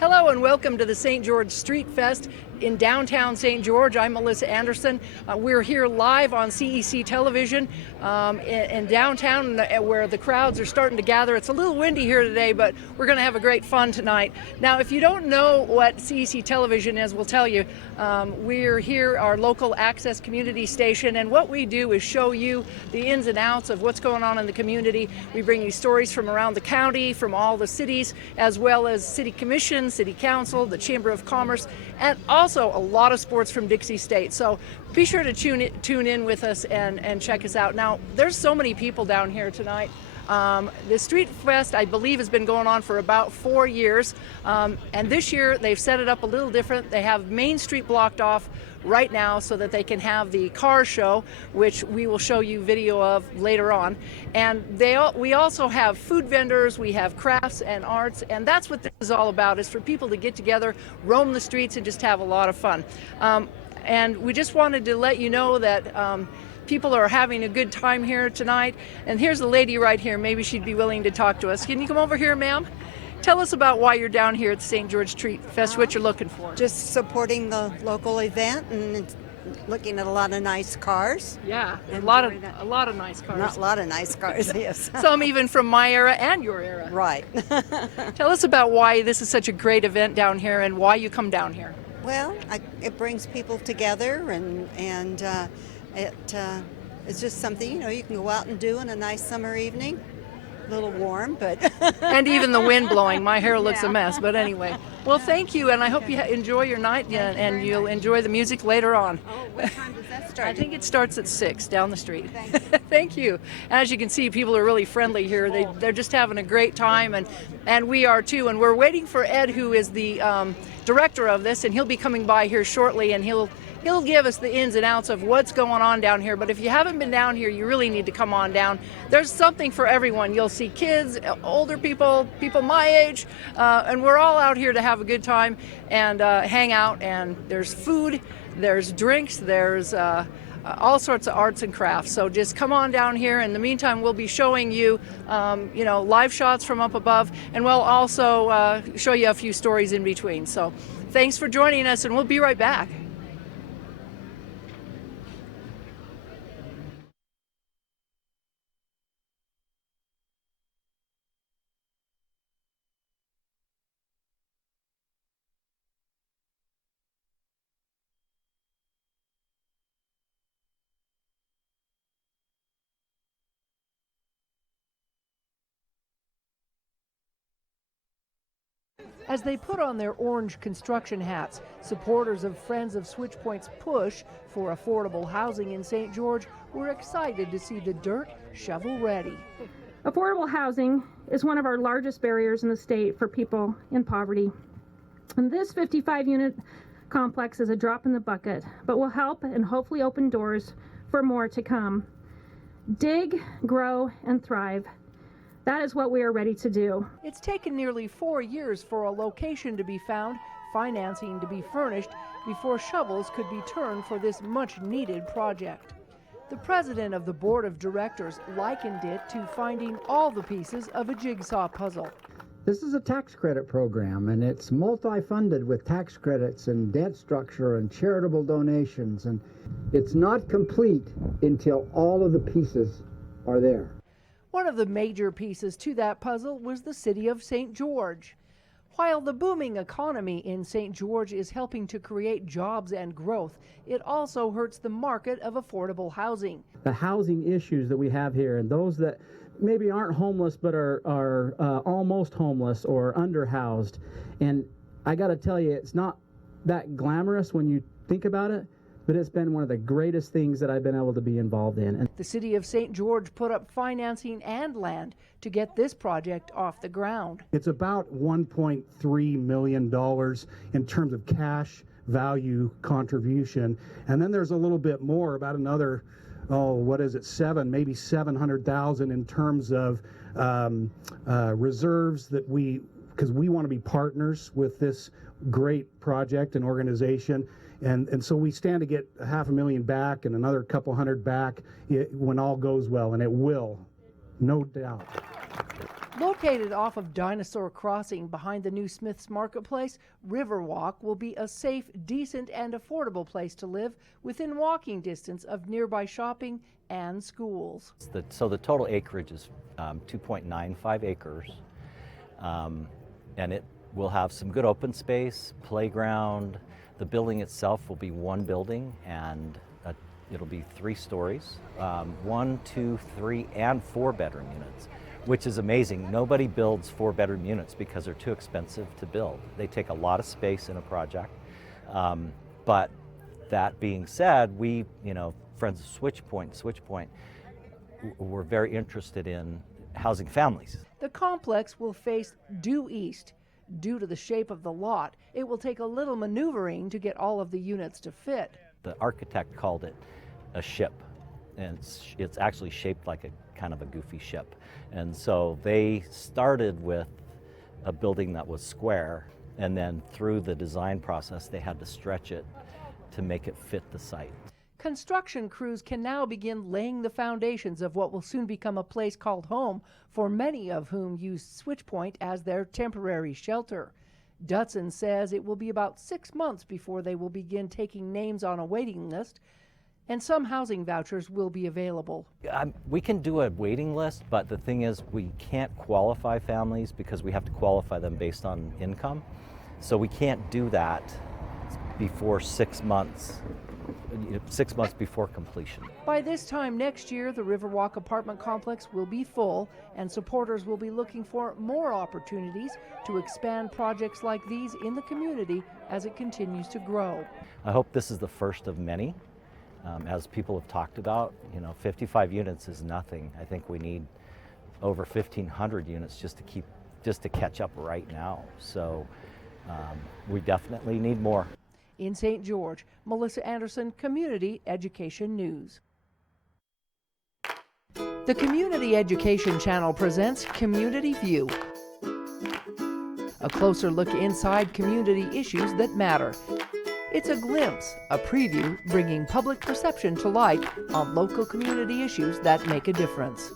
Hello and welcome to the St. George Streetfest in downtown St. George. I'm Melissa Anderson. We're here live on CEC television in downtown where the crowds are starting to gather. It's a little windy here today, but we're going to have a great fun tonight. Now, if you don't know what CEC television is, we'll tell you. We're here, our local access community station, and what we do is show you the ins and outs of what's going on in the community. We bring you stories from around the county, from all the cities, as well as city commission, city council, the Chamber of Commerce, and also a lot of sports from Dixie State. So be sure to tune in with us and check us out. Now, there's so many people down here tonight. The Street Fest, I believe, has been going on for about 4 years, and this year they've set it up a little different. They have Main Street blocked off right now so that they can have the car show, which we will show you video of later on. And we also have food vendors, we have crafts and arts, and that's what this is all about, is for people to get together, roam the streets, and just have a lot of fun. And we just wanted to let you know that people are having a good time here tonight. And here's a lady right here. Maybe she'd be willing to talk to us. Can you come over here, ma'am? Tell us about why you're down here at the St. George Street Fest, what you're looking for. Just supporting the local event and looking at a lot of nice cars. Yeah, a lot of nice cars. Not a lot of nice cars, yes. Some even from my era and your era. Right. Tell us about why this is such a great event down here and why you come down here. Well, it brings people together, and it's just something, you can go out and do in a nice summer evening. A little warm, but... And even the wind blowing. My hair looks a mess, but anyway. Well, thank you, and I hope you enjoy your night, and you'll enjoy the music later on. Oh, what time does that start? I think it starts at 6 down the street. Thank you. Thank you. As you can see, people are really friendly here. They're just having a great time, and we are too. And we're waiting for Ed, who is the director of this, and he'll be coming by here shortly, and he'll give us the ins and outs of what's going on down here. But if you haven't been down here, you really need to come on down. There's something for everyone. You'll see kids, older people, people my age, and we're all out here to have a good time and hang out. And there's food, there's drinks, there's all sorts of arts and crafts. So just come on down here. In the meantime, we'll be showing you, live shots from up above, and we'll also show you a few stories in between. So thanks for joining us, and we'll be right back. As they put on their orange construction hats, supporters of Friends of Switchpoint's push for affordable housing in St. George were excited to see the dirt shovel-ready. Affordable housing is one of our largest barriers in the state for people in poverty. And this 55-unit complex is a drop in the bucket, but will help and hopefully open doors for more to come. Dig, grow, and thrive. That is what we are ready to do. It's taken nearly 4 years for a location to be found, financing to be furnished, before shovels could be turned for this much-needed project. The president of the board of directors likened it to finding all the pieces of a jigsaw puzzle. This is a tax credit program, and it's multi-funded with tax credits and debt structure and charitable donations, and it's not complete until all of the pieces are there. One of the major pieces to that puzzle was the city of St. George. While the booming economy in St. George is helping to create jobs and growth, it also hurts the market of affordable housing. The housing issues that we have here, and those that maybe aren't homeless but are almost homeless or underhoused, and I got to tell you, it's not that glamorous when you think about it, but it's been one of the greatest things that I've been able to be involved in. The city of St. George put up financing and land to get this project off the ground. It's about $1.3 million in terms of cash value contribution. And then there's a little bit more, about another, maybe 700,000 in terms of reserves that because we want to be partners with this great project and organization. And so we stand to get $500,000 back and another couple hundred back when all goes well, and it will, no doubt. Located off of Dinosaur Crossing behind the new Smith's Marketplace, Riverwalk will be a safe, decent, and affordable place to live within walking distance of nearby shopping and schools. So the total acreage is 2.95 acres, and it will have some good open space, playground. The building itself will be one building, and it'll be 3 stories, 1, 2, 3, and 4 bedroom units, which is amazing. Nobody builds 4-bedroom units because they're too expensive to build. They take a lot of space in a project. But that being said, we, friends of Switchpoint, we're very interested in housing families. The complex will face due east. Due to the shape of the lot, it will take a little maneuvering to get all of the units to fit. The architect called it a ship, and it's actually shaped like a kind of a goofy ship. And so they started with a building that was square, and then through the design process they had to stretch it to make it fit the site. Construction crews can now begin laying the foundations of what will soon become a place called home for many of whom use Switchpoint as their temporary shelter. Dutson says it will be about 6 months before they will begin taking names on a waiting list, and some housing vouchers will be available. We can do a waiting list, but the thing is we can't qualify families because we have to qualify them based on income. So we can't do that before 6 months. 6 months before completion. By this time next year, the Riverwalk apartment complex will be full, and supporters will be looking for more opportunities to expand projects like these in the community as it continues to grow. I hope this is the first of many. As people have talked about, 55 units is nothing. I think we need over 1,500 units just to catch up right now. So we definitely need more. In St. George, Melissa Anderson, Community Education News. The Community Education Channel presents Community View, a closer look inside community issues that matter. It's a glimpse, a preview, bringing public perception to light on local community issues that make a difference.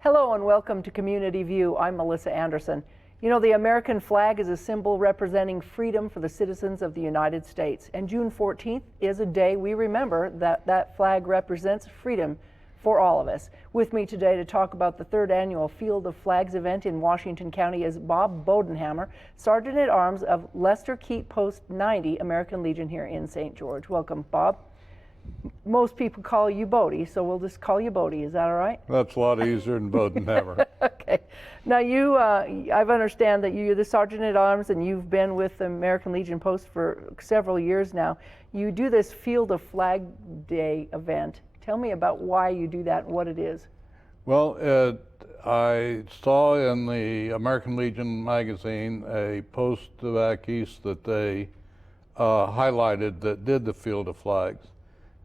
Hello and welcome to Community View. I'm Melissa Anderson. The American flag is a symbol representing freedom for the citizens of the United States. And June 14th is a day we remember that flag represents freedom for all of us. With me today to talk about the 3rd annual Field of Flags event in Washington County is Bob Bodenhammer, Sergeant at Arms of Lester Keep Post 90, American Legion here in St. George. Welcome, Bob. Most people call you Bodie, so we'll just call you Bodie. Is that all right? That's a lot easier than Bodenhammer. Okay. Now I understand that you're the Sergeant at Arms and you've been with the American Legion Post for several years now. You do this Field of Flag Day event. Tell me about why you do that and what it is. Well, I saw in the American Legion magazine a post back east that they highlighted that did the Field of Flags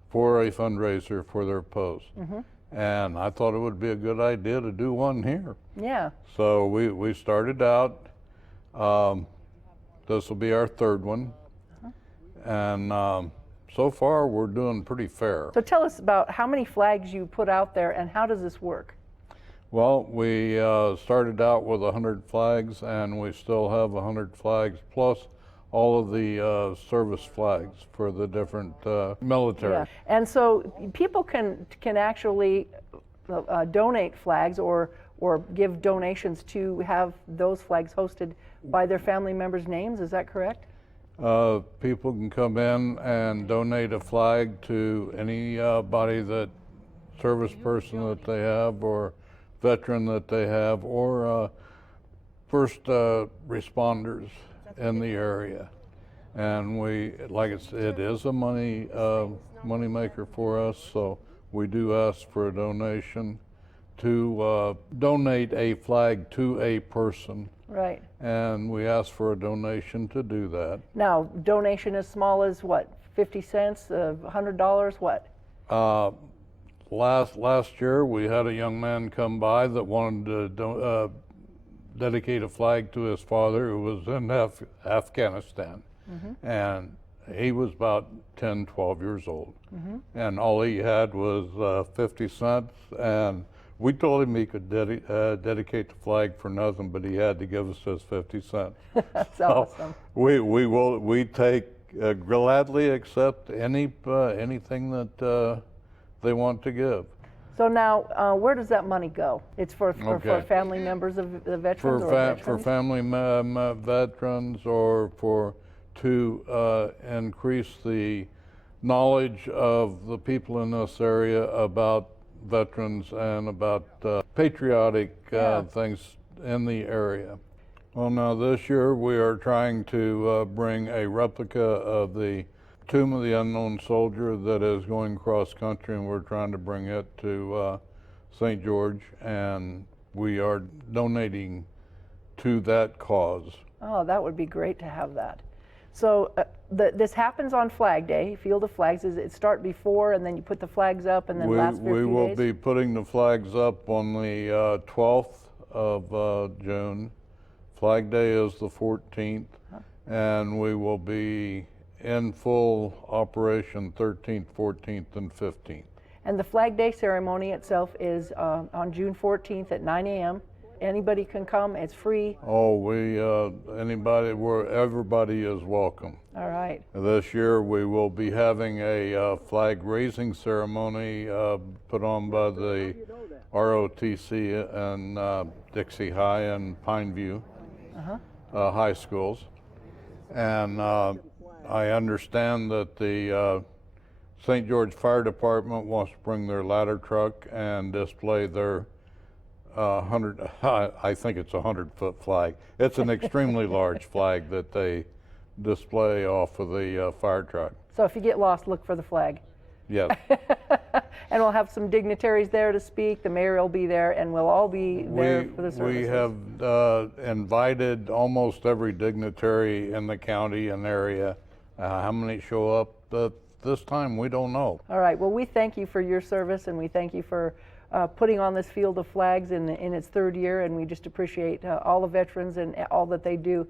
for a fundraiser for their post. Mm-hmm. And I thought it would be a good idea to do one here. Yeah. So we started out, this will be our 3rd one. Uh-huh. And so far we're doing pretty fair. So tell us about how many flags you put out there and how does this work? Well, we started out with 100 flags and we still have 100 flags plus all of the service flags for the different military. Yeah. And so people can actually donate flags or give donations to have those flags hosted by their family members' names, is that correct? People can come in and donate a flag to anybody service person that they have or veteran that they have or first responders in the area. And it is a money maker for us, so we do ask for a donation to donate a flag to a person. Right. And we ask for a donation to do that. Now, donation as small as what, 50 cents, $100, what? Last year we had a young man come by that wanted to dedicate a flag to his father who was in Afghanistan. Mm-hmm. And he was about 10, 12 years old. Mm-hmm. And all he had was 50 cents, and We told him he could dedicate the flag for nothing, but he had to give us his 50 cents. That's awesome. We take gladly accept anything that they want to give. So now, where does that money go? It's for Okay. family members of the veterans, or veterans? For family veterans, or to increase the knowledge of the people in this area about veterans and about patriotic things in the area. Well, now this year we are trying to bring a replica of the Tomb of the Unknown Soldier that is going cross country, and we're trying to bring it to St. George, and we are donating to that cause. Oh, that would be great to have that. So this happens on Flag Day, Field of Flags. Does it start before, and then you put the flags up, and then last for a few days? We will be putting the flags up on the 12th of June. Flag Day is the 14th, and we will be in full operation 13th, 14th, and 15th. And the Flag Day ceremony itself is on June 14th at 9 a.m. Anybody can come. It's free. Oh, everybody is welcome. All right. This year we will be having a flag raising ceremony put on by the ROTC and Dixie High and Pineview high schools. And I understand that the St. George Fire Department wants to bring their ladder truck and display their I think it's a 100-foot flag. It's an extremely large flag that they display off of the fire truck. So if you get lost, look for the flag. Yes. And we'll have some dignitaries there to speak. The mayor will be there, and we'll all be there for the services. We have invited almost every dignitary in the county and area. How many show up this time, we don't know. All right. Well, we thank you for your service, and we thank you for putting on this Field of Flags in its third year, and we just appreciate all the veterans and all that they do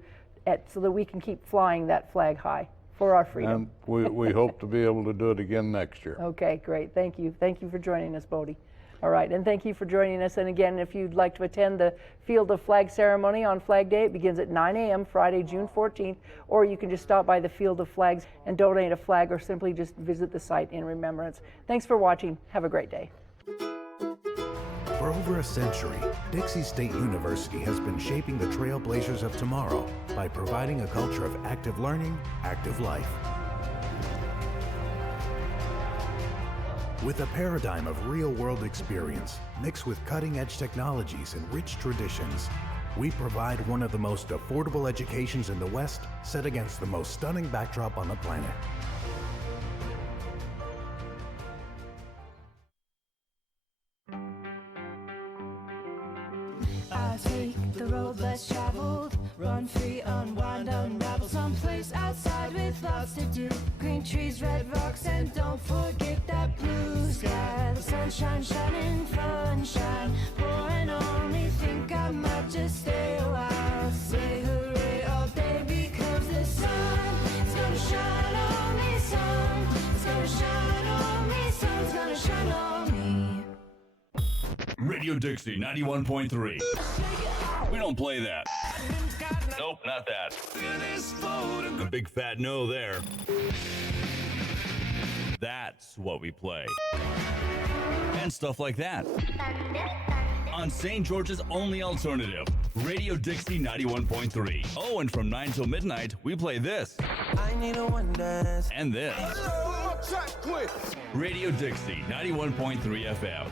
so that we can keep flying that flag high for our freedom. And we hope to be able to do it again next year. Okay, great. Thank you. Thank you for joining us, Bodie. All right, and thank you for joining us. And again, if you'd like to attend the Field of Flag ceremony on Flag Day, it begins at 9 a.m. Friday, June 14th, or you can just stop by the Field of Flags and donate a flag, or simply just visit the site in remembrance. Thanks for watching. Have a great day. For over a century, Dixie State University has been shaping the trailblazers of tomorrow by providing a culture of active learning, active life. With a paradigm of real-world experience mixed with cutting-edge technologies and rich traditions, we provide one of the most affordable educations in the West, set against the most stunning backdrop on the planet. I take the road less traveled, run free, unwind, unravel someplace outside with lots to do. Green trees, red rocks, and don't forget that blue sky. The sunshine shining, sunshine pouring on me. Think I might just stay a while. Say hooray all day because the sun is gonna shine on me. Sun is gonna shine on me. Sun's gonna shine on me. Radio Dixie 91.3. We don't play that. Nope, not that. A big fat no there. That's what we play. And stuff like that. On St. George's only alternative, Radio Dixie 91.3. Oh, and from 9 till midnight, we play this. I need a one dance. And this. Radio Dixie 91.3 FM.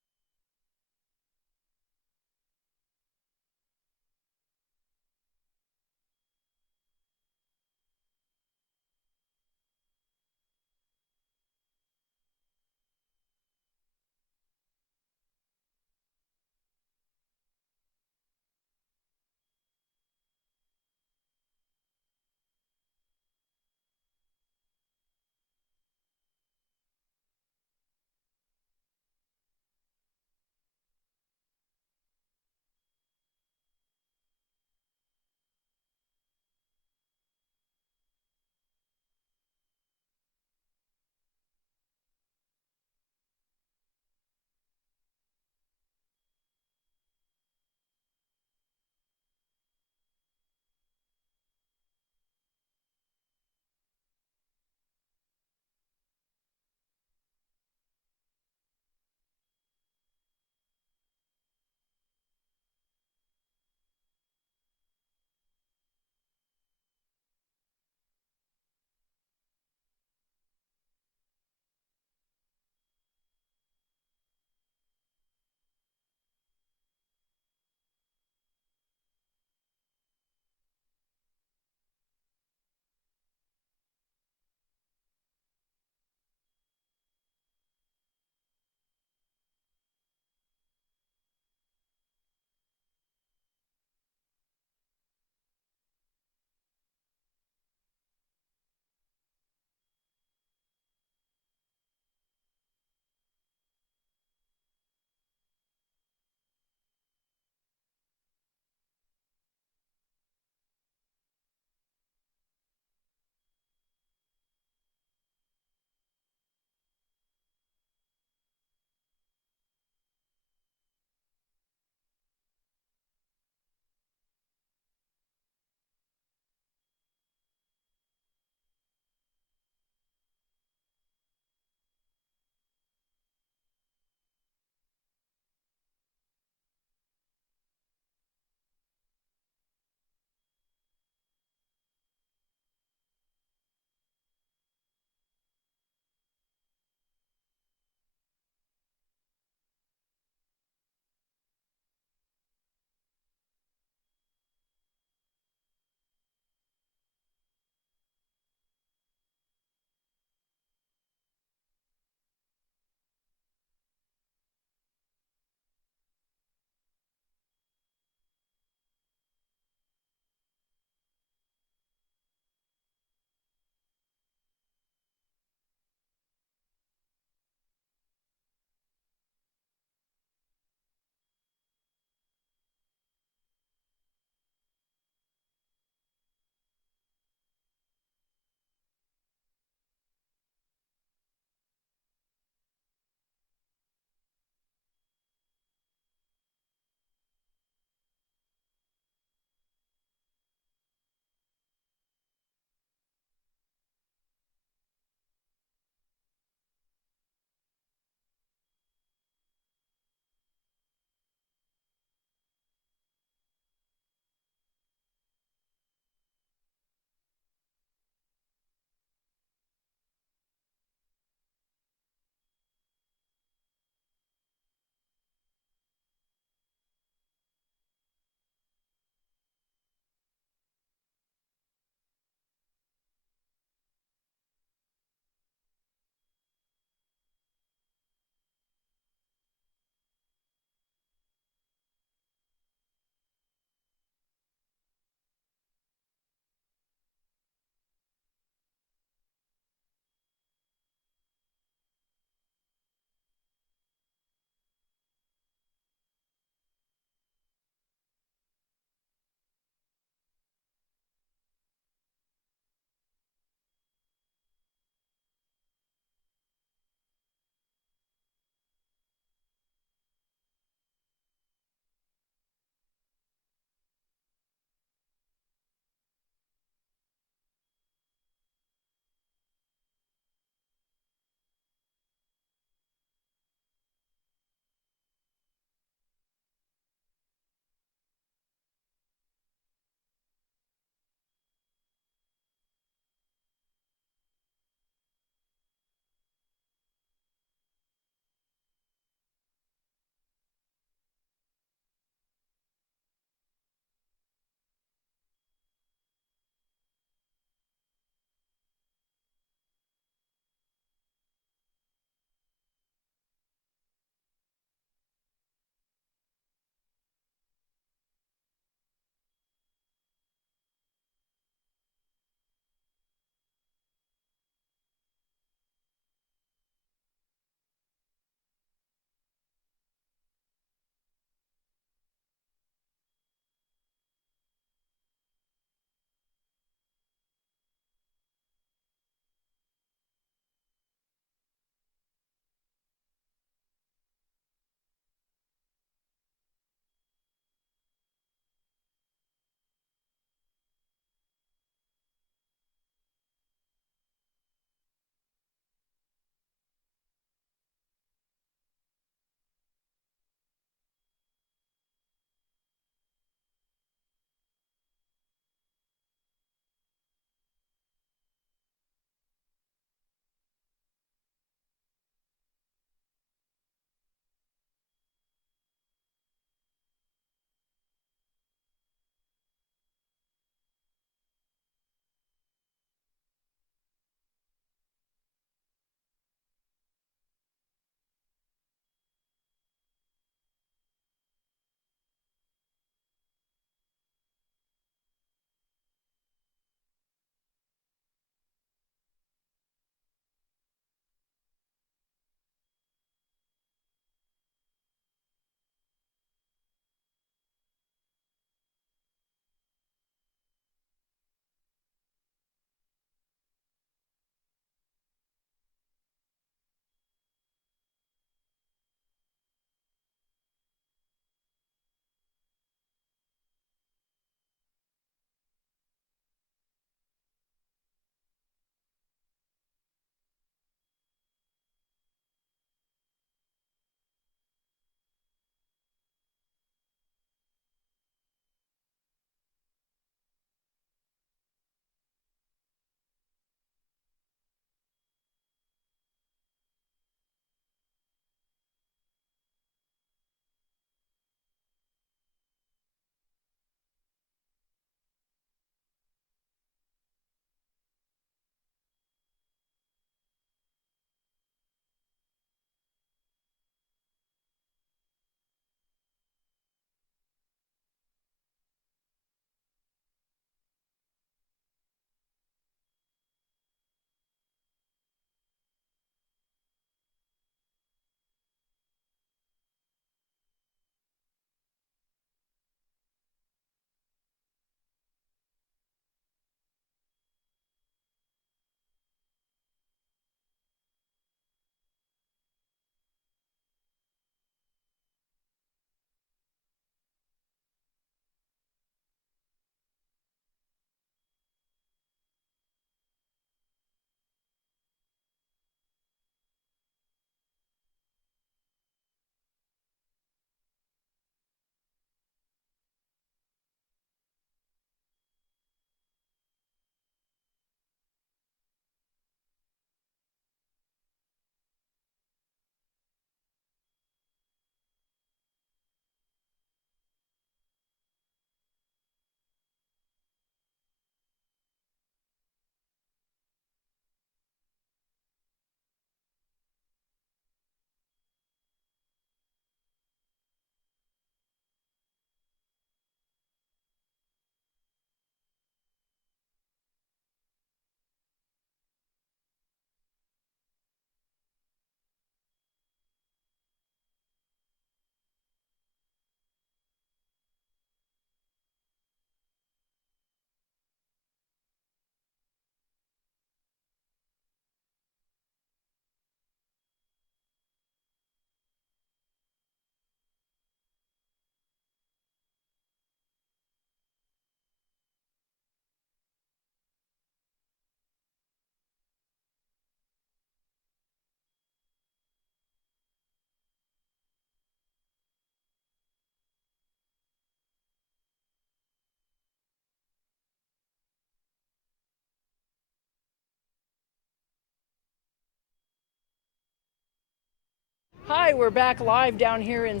Hi, we're back live down here in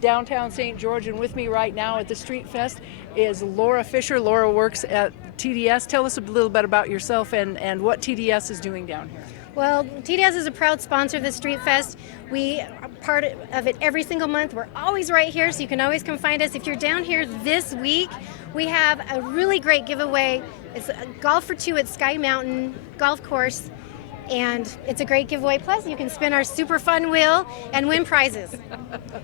downtown St. George, and with me right now at the Streetfest is Laura Fisher. Laura works at TDS. Tell us a little bit about yourself and what TDS is doing down here. Well, TDS is a proud sponsor of the Streetfest. We are part of it every single month. We're always right here, so you can always come find us. If you're down here this week, we have a really great giveaway. It's a golf for two at Sky Mountain Golf Course, and it's a great giveaway. Plus, you can spin our super fun wheel and win prizes.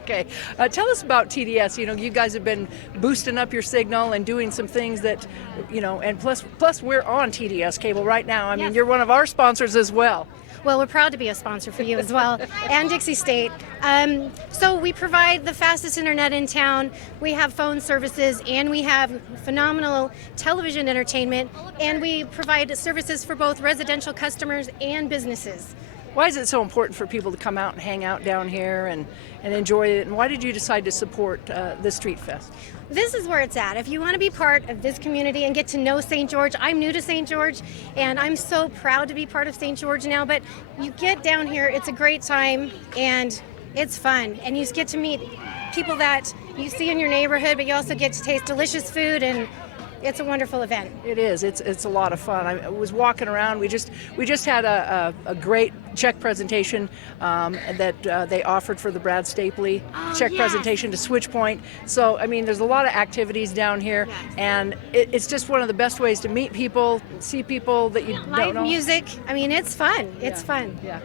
Okay, tell us about TDS. You know, you guys have been boosting up your signal and doing some things that, you know, and plus we're on TDS cable right now. I mean, you're one of our sponsors as well. Well, we're proud to be a sponsor for you as well, and Dixie State. So we provide the fastest internet in town. We have phone services, and we have phenomenal television entertainment, and we provide services for both residential customers and businesses. Why is it so important for people to come out and hang out down here and enjoy it? And why did you decide to support the Streetfest? This is where it's at. If you want to be part of this community and get to know St. George, I'm new to St. George, and I'm so proud to be part of St. George now, but you get down here, it's a great time, and it's fun. And you get to meet people that you see in your neighborhood, but you also get to taste delicious food, and it's a wonderful event. It is. It's a lot of fun. I was walking around. We just had a great check presentation that they offered for the Brad Stapley check presentation to Switchpoint. So I mean, there's a lot of activities down here, and it's just one of the best ways to meet people, see people that you don't know. Live music. I mean, it's fun. It's fun. Yeah.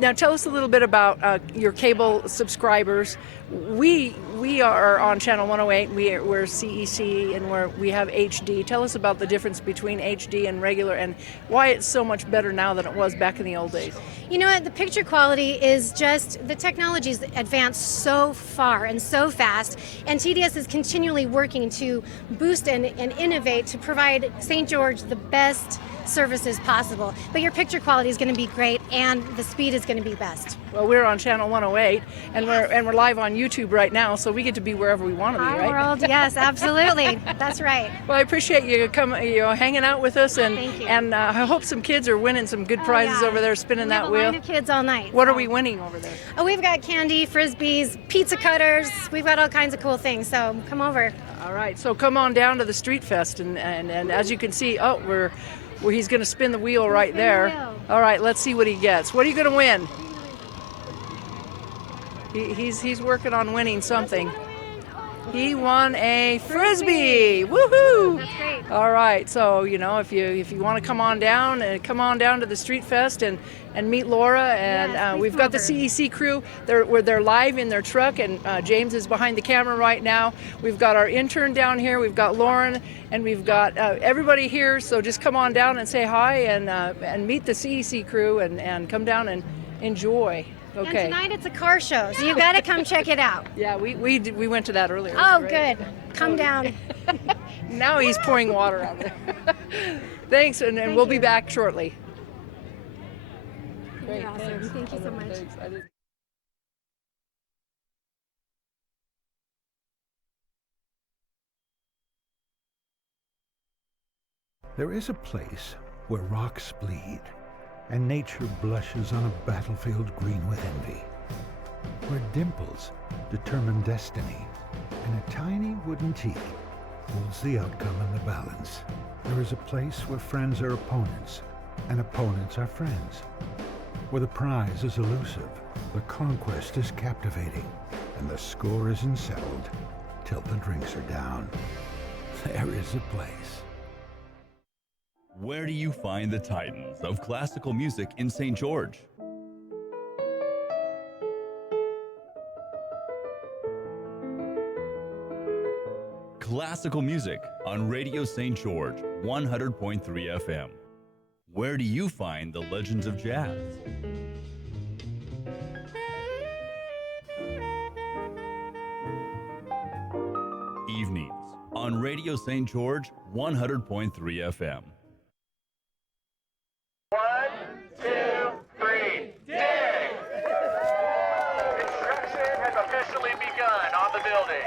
Now tell us a little bit about your cable subscribers. We are on channel 108. We're CEC and we have HD. Tell us about the difference between HD and regular and why it's so much better now than it was back in the old days. You know what? The picture quality is just, the technology's advanced so far and so fast, and TDS is continually working to boost and innovate to provide St. George the best services possible. But your picture quality is going to be great, and the speed is going to be best. Well, we're on channel 108, and we're live on YouTube right now, so we get to be wherever we want to be, Hi, right? world. Yes, absolutely. That's right. Well, I appreciate you hanging out with us, and Thank you. and I hope some kids are winning some good prizes over there, spinning that We have wheel. a line of kids all night. What are we winning over there? Oh, we've got candy, frisbees, pizza cutters. We've got all kinds of cool things. So come over. All right, so come on down to the Streetfest, and as you can see, he's going to spin the wheel right there. All right, let's see what he gets. What are you going to win? He's working on winning something. He won a frisbee. Woohoo! That's great. All right, so if you want to come on down to the Streetfest and meet Laura, and we've got the CEC crew. They're live in their truck, and James is behind the camera right now. We've got our intern down here. We've got Lauren, and we've got everybody here. So just come on down and say hi and meet the CEC crew and come down and enjoy. Okay. And tonight it's a car show, so you got to come check it out. Yeah, we went to that earlier. Oh, Great. good. Come down. Now he's pouring water out there. Thanks, and we'll be back shortly. Great. Awesome. Thanks. Thank you so much. Thanks. There is a place where rocks bleed and nature blushes on a battlefield green with envy, where dimples determine destiny and a tiny wooden teak holds the outcome in the balance. There is a place where friends are opponents and opponents are friends, where the prize is elusive, the conquest is captivating, and the score isn't settled till the drinks are down. There is a place. Where do you find the titans of classical music in St. George? Classical music on Radio St. George 100.3 FM. Where do you find the legends of jazz? Evenings on Radio St. George 100.3 FM. 1, 2, 3, dig! Construction has officially begun on the building.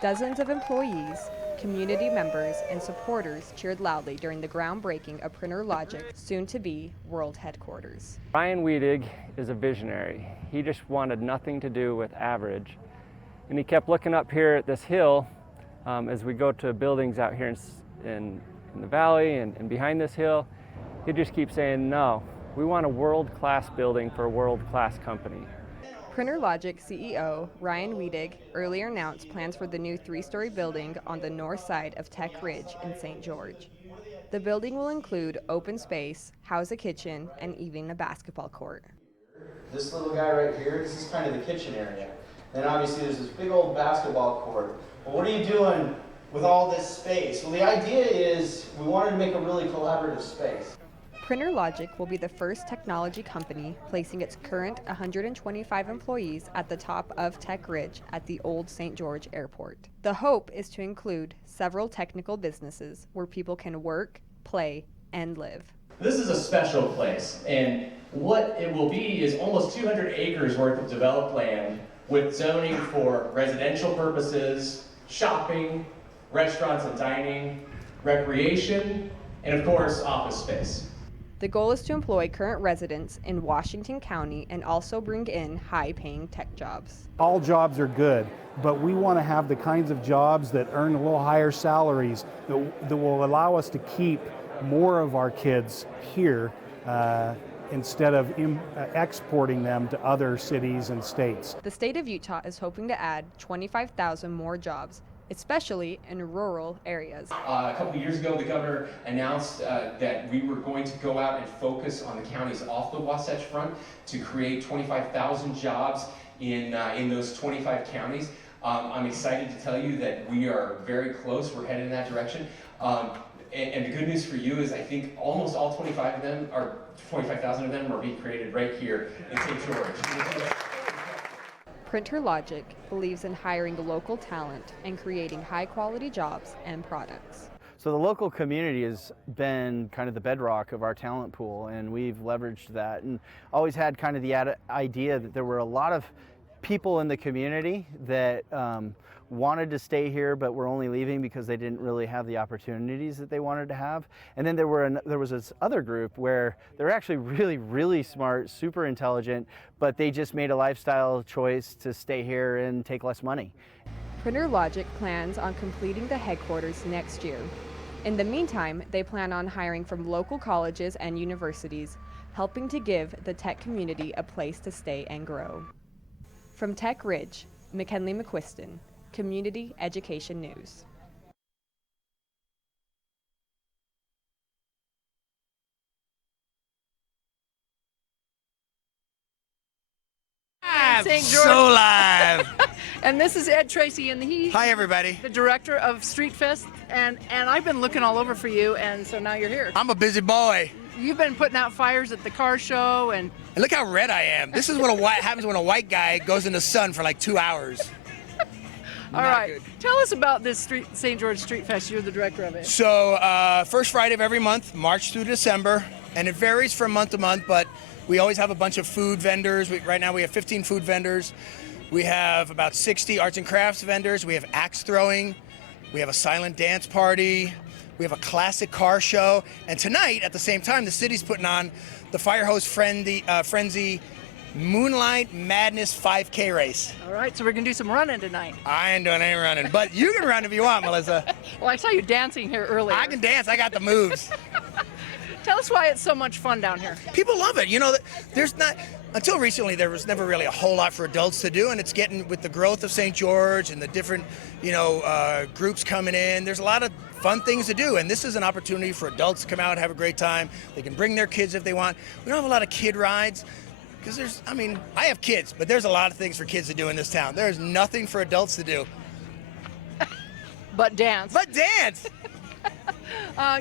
Dozens of employees, community members, and supporters cheered loudly during the groundbreaking of Printer Logic, soon to be world headquarters. Ryan Wiedig is a visionary. He just wanted nothing to do with average. And he kept looking up here at this hill as we go to buildings out here in the valley and behind this hill. He just keeps saying, no, we want a world-class building for a world-class company. Printer Logic CEO Ryan Wiedig earlier announced plans for the new 3-story building on the north side of Tech Ridge in St. George. The building will include open space, house a kitchen, and even a basketball court. This little guy right here, this is kind of the kitchen area. Then obviously there's this big old basketball court. Well, what are you doing with all this space? Well, the idea is we wanted to make a really collaborative space. Printer Logic will be the first technology company placing its current 125 employees at the top of Tech Ridge at the old St. George Airport. The hope is to include several technical businesses where people can work, play, and live. This is a special place, and what it will be is almost 200 acres worth of developed land with zoning for residential purposes, shopping, restaurants and dining, recreation, and of course, office space. The goal is to employ current residents in Washington County and also bring in high-paying tech jobs. All jobs are good, but we want to have the kinds of jobs that earn a little higher salaries that will allow us to keep more of our kids here instead of exporting them to other cities and states. The state of Utah is hoping to add 25,000 more jobs, especially in rural areas. A couple of years ago, the governor announced that we were going to go out and focus on the counties off the Wasatch Front to create 25,000 jobs in those 25 counties. I'm excited to tell you that we are very close. We're headed in that direction. And the good news for you is I think almost all 25,000 of them are being created right here in St. George. Printer Logic believes in hiring local talent and creating high-quality jobs and products. So the local community has been kind of the bedrock of our talent pool, and we've leveraged that and always had kind of the idea that there were a lot of people in the community that wanted to stay here but were only leaving because they didn't really have the opportunities that they wanted to have. And then there was this other group where they're actually really, really smart, super intelligent, but they just made a lifestyle choice to stay here and take less money. Printer Logic plans on completing the headquarters next year. In the meantime, they plan on hiring from local colleges and universities, helping to give the tech community a place to stay and grow. From Tech Ridge, McKinley McQuiston, Community Education News. St. George. So live. And this is Ed Tracy, and he's Hi, everybody. The director of Streetfest, and I've been looking all over for you, and so now you're here. I'm a busy boy. You've been putting out fires at the car show, and look how red I am. This is what happens when a white guy goes in the sun for like 2 hours. All right, tell us about this St. George Street Fest. You're the director of it. So first Friday of every month, March through December, and it varies from month to month, but we always have a bunch of food vendors. Right now we have 15 food vendors. We have about 60 arts and crafts vendors. We have axe throwing. We have a silent dance party. We have a classic car show. And tonight, at the same time, the city's putting on the Fire Hose Frenzy Moonlight Madness 5K race. All right, so we're going to do some running tonight. I ain't doing any running, but you can run if you want, Melissa. Well, I saw you dancing here earlier. I can dance. I got the moves. Tell us why it's so much fun down here. People love it. You know, there's not, until recently, there was never really a whole lot for adults to do, and it's getting, with the growth of St. George and the different, groups coming in, there's a lot of fun things to do, and this is an opportunity for adults to come out and have a great time. They can bring their kids if they want. We don't have a lot of kid rides, because I have kids, but there's a lot of things for kids to do in this town. There's nothing for adults to do. But dance. But dance!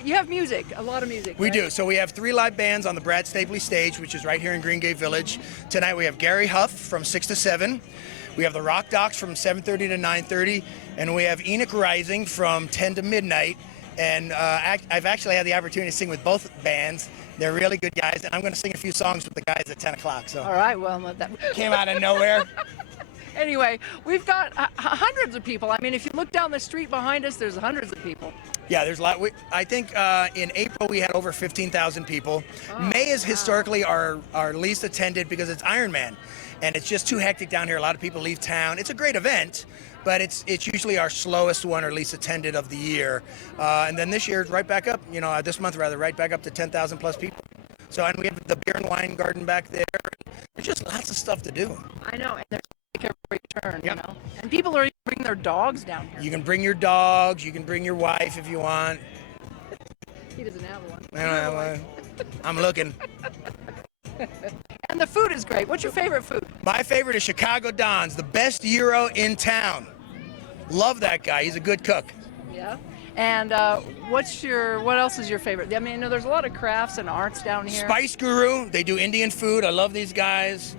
You have music, a lot of music. We right? do. So we have 3 live bands on the Brad Stapley stage, which is right here in Green Gate Village. Tonight we have Gary Huff from 6 to 7. We have the Rock Docs from 7:30 to 9:30. And we have Enoch Rising from 10 to midnight. And I've actually had the opportunity to sing with both bands. They're really good guys. And I'm going to sing a few songs with the guys at 10 o'clock. So. All right, well, that came out of nowhere. Anyway, we've got hundreds of people. I mean, if you look down the street behind us, there's hundreds of people. Yeah, there's a lot. I think in April we had over 15,000 people. May is historically our least attended because it's Ironman, and it's just too hectic down here. A lot of people leave town. It's a great event, but it's usually our slowest one or least attended of the year. And then this year, right back up. This month rather, right back up to 10,000 plus people. So, and we have the beer and wine garden back there. There's just lots of stuff to do. I know, and there's every turn, you know. And people are bringing their dogs down here. You can bring your dogs. You can bring your wife if you want. He doesn't have one. I don't know. I'm looking. And the food is great. What's your favorite food? My favorite is Chicago Don's, the best gyro in town. Love that guy. He's a good cook. Yeah. And what else is your favorite? I mean, there's a lot of crafts and arts down here. Spice Guru. They do Indian food. I love these guys.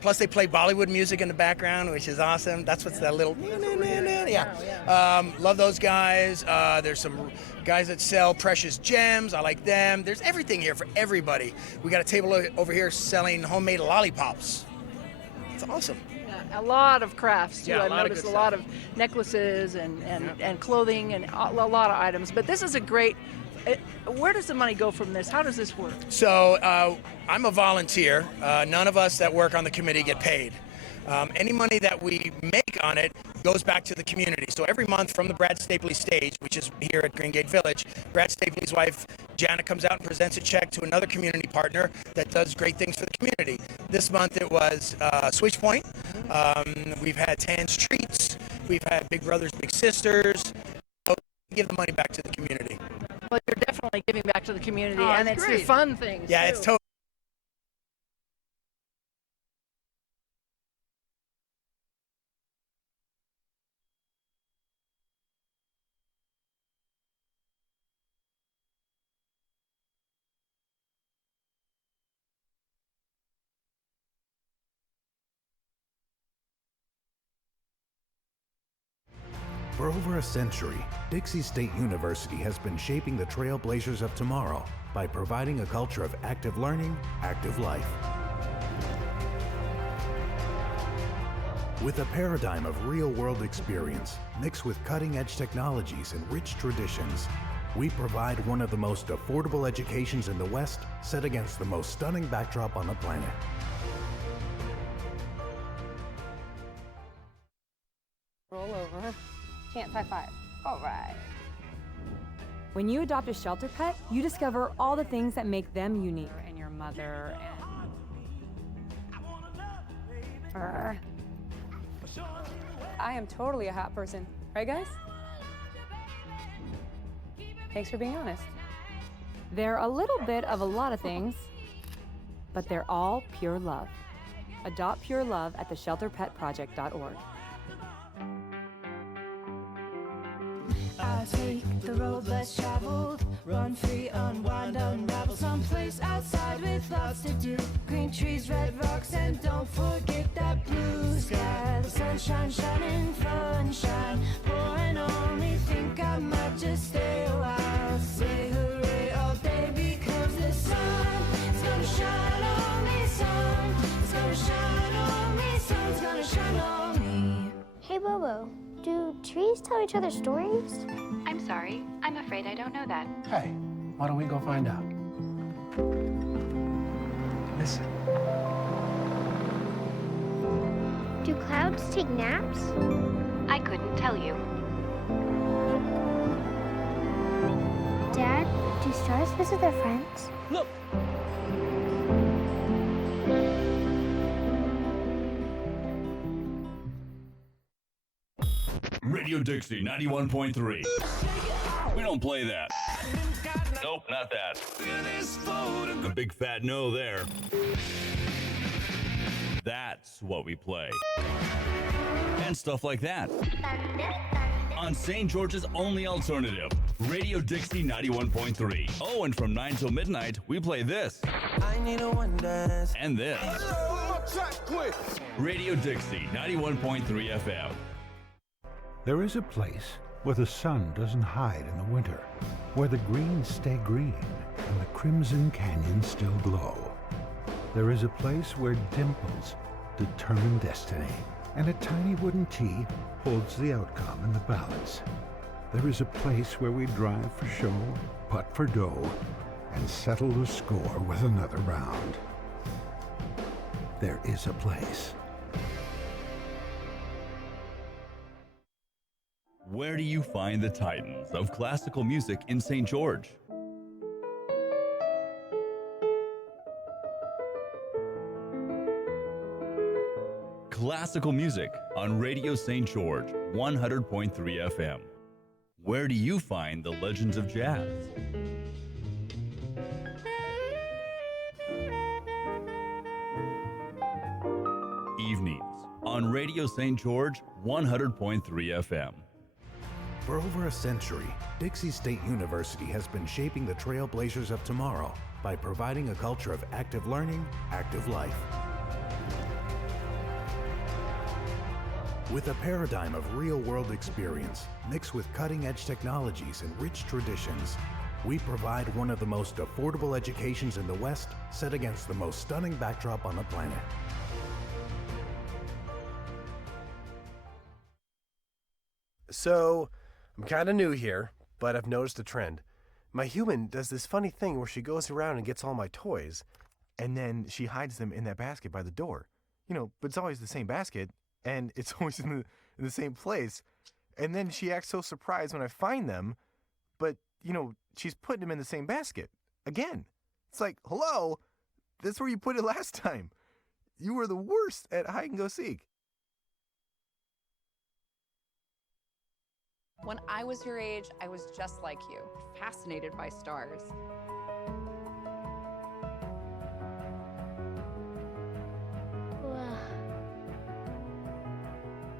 Plus, they play Bollywood music in the background, which is awesome. That's what's that little. Yeah. Love those guys. There's some guys that sell precious gems. I like them. There's everything here for everybody. We got a table over here selling homemade lollipops. It's awesome. A lot of crafts too. Yeah, I've noticed a lot of necklaces and clothing and a lot of items. But this is a great. Where does the money go from this? How does this work? So I'm a volunteer. None of us that work on the committee get paid. Any money that we make on it goes back to the community. So every month from the Brad Stapley stage, which is here at Green Gate Village, Brad Stapley's wife, Jana, comes out and presents a check to another community partner that does great things for the community. This month it was Switch Point. We've had Tan's Treats. We've had Big Brothers Big Sisters. So give the money back to the community. Well, you're definitely giving back to the community, Oh, and it's it's great. the fun things. Yeah, too. it's totally. For over a century, Dixie State University has been shaping the trailblazers of tomorrow by providing a culture of active learning, active life. With a paradigm of real-world experience mixed with cutting-edge technologies and rich traditions, we provide one of the most affordable educations in the West set against the most stunning backdrop on the planet. Roll over. Chance high five. All right. When you adopt a shelter pet, you discover all the things that make them unique. And your mother and... I am totally a hot person. Right, guys? Thanks for being honest. They're a little bit of a lot of things, but they're all pure love. Adopt pure love at theshelterpetproject.org. I take the road less traveled, run free, unwind, unravel someplace outside with lots to do. Green trees, red rocks, and don't forget that blue sky. The sunshine shining, sunshine pouring on me. Think I might just stay a while. Say hooray all day because the sun is gonna shine on me. Sun is gonna shine on me. Sun's gonna shine on me. Hey Bobo, do trees tell each other stories? I'm sorry. I'm afraid I don't know that. Hey, why don't we go find out? Listen. Do clouds take naps? I couldn't tell you. Dad, do stars visit their friends? Look! Radio Dixie 91.3. We don't play that. Nope, not that. A big fat no there. That's what we play. And stuff like that. On St. George's only alternative, Radio Dixie 91.3. Oh, and from 9 till midnight, we play this. I need a one dance. And this. Radio Dixie 91.3 FM. There is a place where the sun doesn't hide in the winter, where the greens stay green and the crimson canyons still glow. There is a place where dimples determine destiny, and a tiny wooden T holds the outcome in the balance. There is a place where we drive for show, putt for dough, and settle the score with another round. There is a place. Where do you find the titans of classical music in St. George? Classical music on Radio St. George, 100.3 FM. Where do you find the legends of jazz? Evenings on Radio St. George, 100.3 FM. For over a century, Dixie State University has been shaping the trailblazers of tomorrow by providing a culture of active learning, active life. With a paradigm of real-world experience, mixed with cutting-edge technologies and rich traditions, we provide one of the most affordable educations in the West, set against the most stunning backdrop on the planet. So, I'm kind of new here, but I've noticed a trend. My human does this funny thing where she goes around and gets all my toys, and then she hides them in that basket by the door. You know, but it's always the same basket, and it's always in the same place. And then she acts so surprised when I find them, but, you know, she's putting them in the same basket. Again. It's like, hello, that's where you put it last time. You were the worst at hide and go seek. When I was your age, I was just like you, fascinated by stars.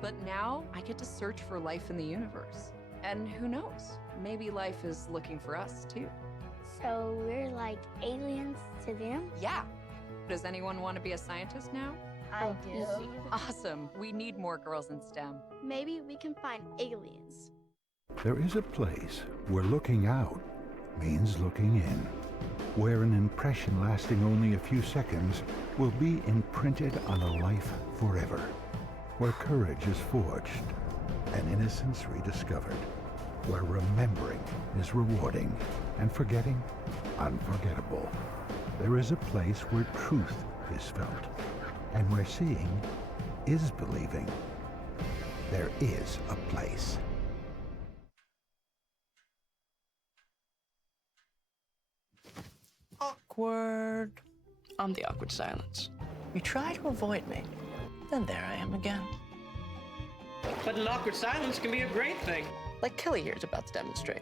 But now I get to search for life in the universe. And who knows, maybe life is looking for us too. So we're like aliens to them? Yeah. Does anyone want to be a scientist now? I do. Awesome. We need more girls in STEM. Maybe we can find aliens. There is a place where looking out means looking in, where an impression lasting only a few seconds will be imprinted on a life forever, where courage is forged and innocence rediscovered, where remembering is rewarding and forgetting unforgettable. There is a place where truth is felt and where seeing is believing. There is a place. Awkward. I'm the awkward silence. You try to avoid me, then there I am again. But an awkward silence can be a great thing. Like Kelly here is about to demonstrate.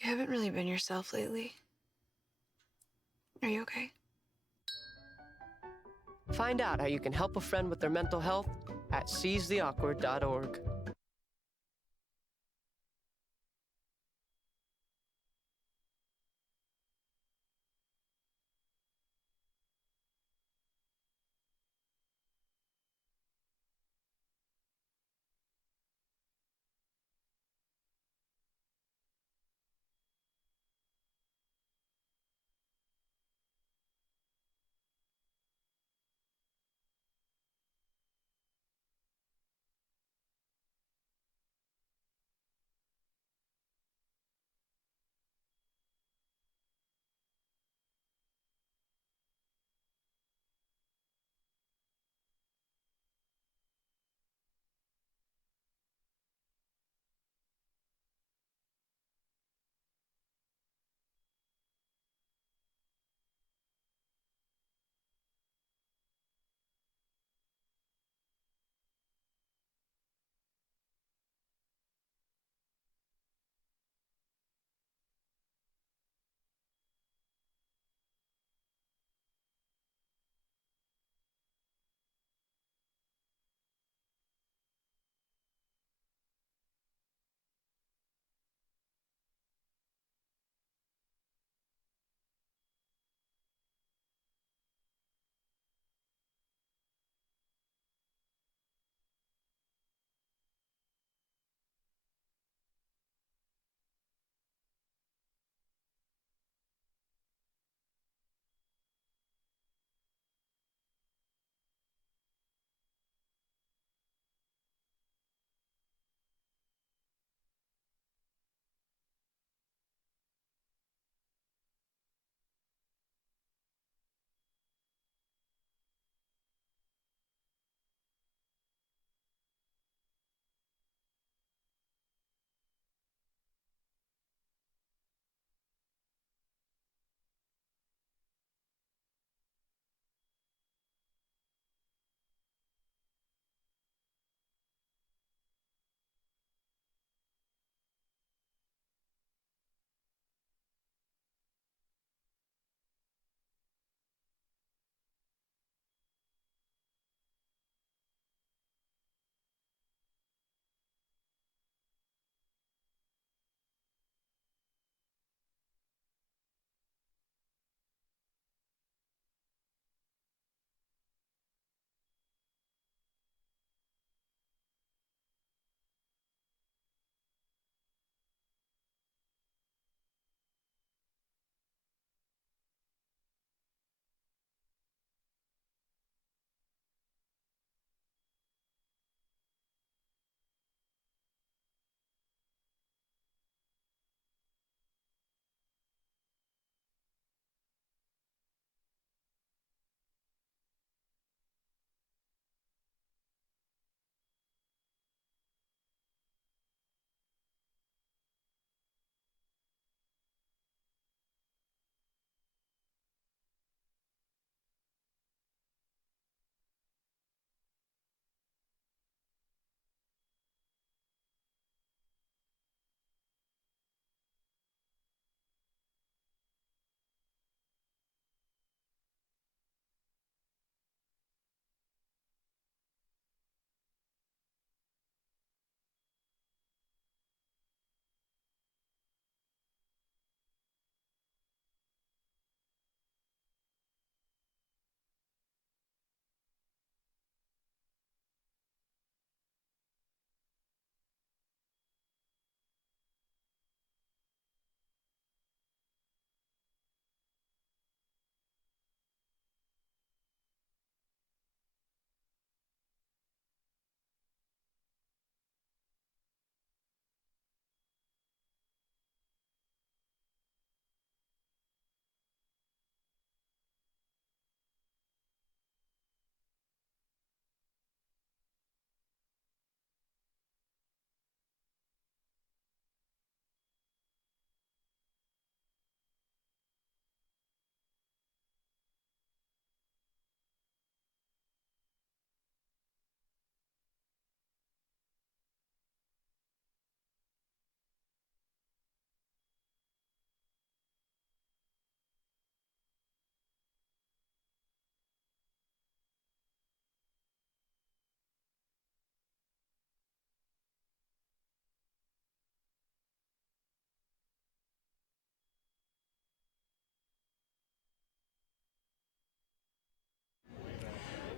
You haven't really been yourself lately. Are you okay? Find out how you can help a friend with their mental health at seizetheawkward.org.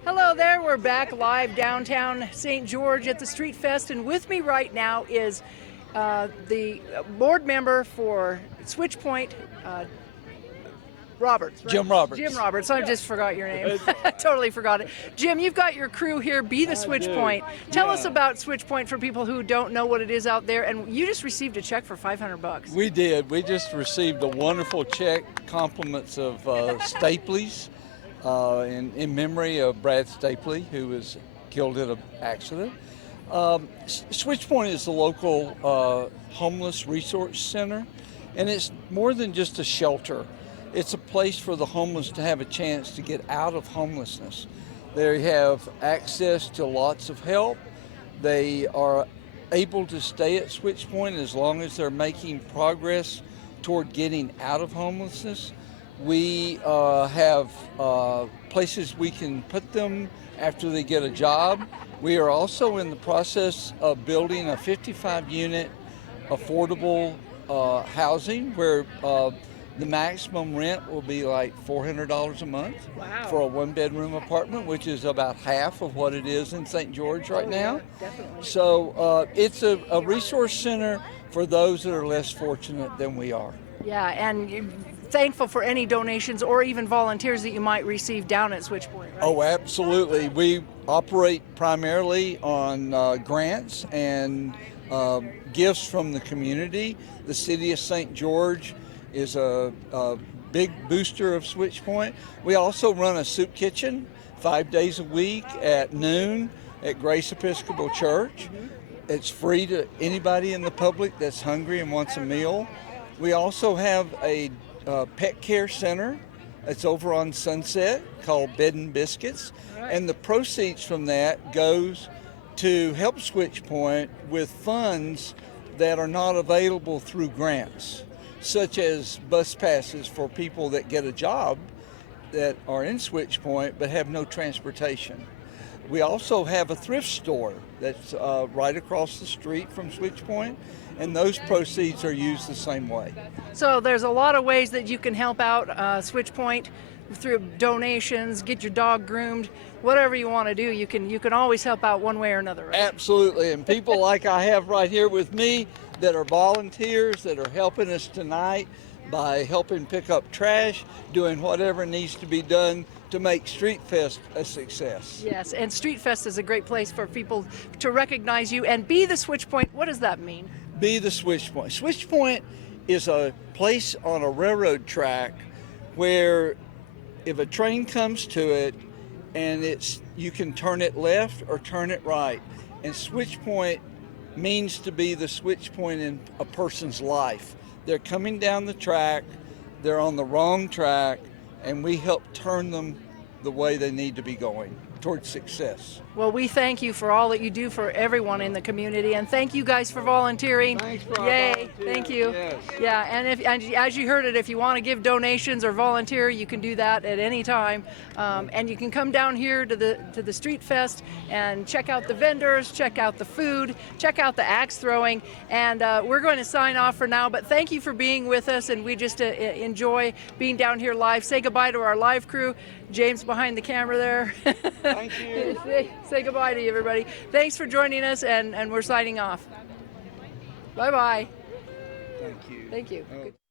Hello there, we're back live downtown St. George at the Streetfest, and with me right now is the board member for Switchpoint, Roberts. Right? Jim Roberts. Jim Roberts. I just forgot your name. Totally forgot it. Jim, you've got your crew here, Be the Switchpoint. Tell us about Switchpoint for people who don't know what it is out there. And you just received a check for $500. We did. We just received a wonderful check, compliments of Stapley's, in memory of Brad Stapley, who was killed in an accident. Switchpoint is the local homeless resource center, and it's more than just a shelter. It's a place for the homeless to have a chance to get out of homelessness. They have access to lots of help. They are able to stay at Switchpoint as long as they're making progress toward getting out of homelessness. We have places we can put them after they get a job. We are also in the process of building a 55-unit affordable housing where the maximum rent will be like $400 a month for a one-bedroom apartment, which is about half of what it is in St. George right now. Definitely. So it's a resource center for those that are less fortunate than we are. Yeah, and you're thankful for any donations or even volunteers that you might receive down at Switchpoint, right? Oh, absolutely. We operate primarily on grants and gifts from the community. The city of St. George is a big booster of Switchpoint. We also run a soup kitchen 5 days a week at noon at Grace Episcopal Church. It's free to anybody in the public that's hungry and wants a meal. We also have a pet care center that's over on Sunset called Bed and Biscuits, and the proceeds from that goes to help Switchpoint with funds that are not available through grants, such as bus passes for people that get a job that are in Switchpoint but have no transportation. We also have a thrift store that's right across the street from Switchpoint, and those proceeds are used the same way. So there's a lot of ways that you can help out Switchpoint through donations, get your dog groomed, whatever you want to do. You can always help out one way or another, right? Absolutely, and people like I have right here with me that are volunteers that are helping us tonight by helping pick up trash, doing whatever needs to be done to make Streetfest a success. Yes, and Streetfest is a great place for people to recognize you and Be the Switchpoint. What does that mean? Be the Switchpoint. Switchpoint is a place on a railroad track where if a train comes to it and you can turn it left or turn it right. And Switchpoint means to be the switch point in a person's life. They're coming down the track, they're on the wrong track, and we help turn them the way they need to be going towards success. Well, we thank you for all that you do for everyone in the community, and thank you guys for volunteering. Thanks for our Yay! volunteers. Thank you. Yes. Yeah, and as you heard it, if you want to give donations or volunteer, you can do that at any time. And you can come down here to the Streetfest and check out the vendors, check out the food, check out the axe throwing. And we're going to sign off for now. But thank you for being with us, and we just enjoy being down here live. Say goodbye to our live crew. James behind the camera there. Thank you. Say goodbye to everybody. Thanks for joining us, and we're signing off. Bye-bye. Thank you. Thank you. Oh.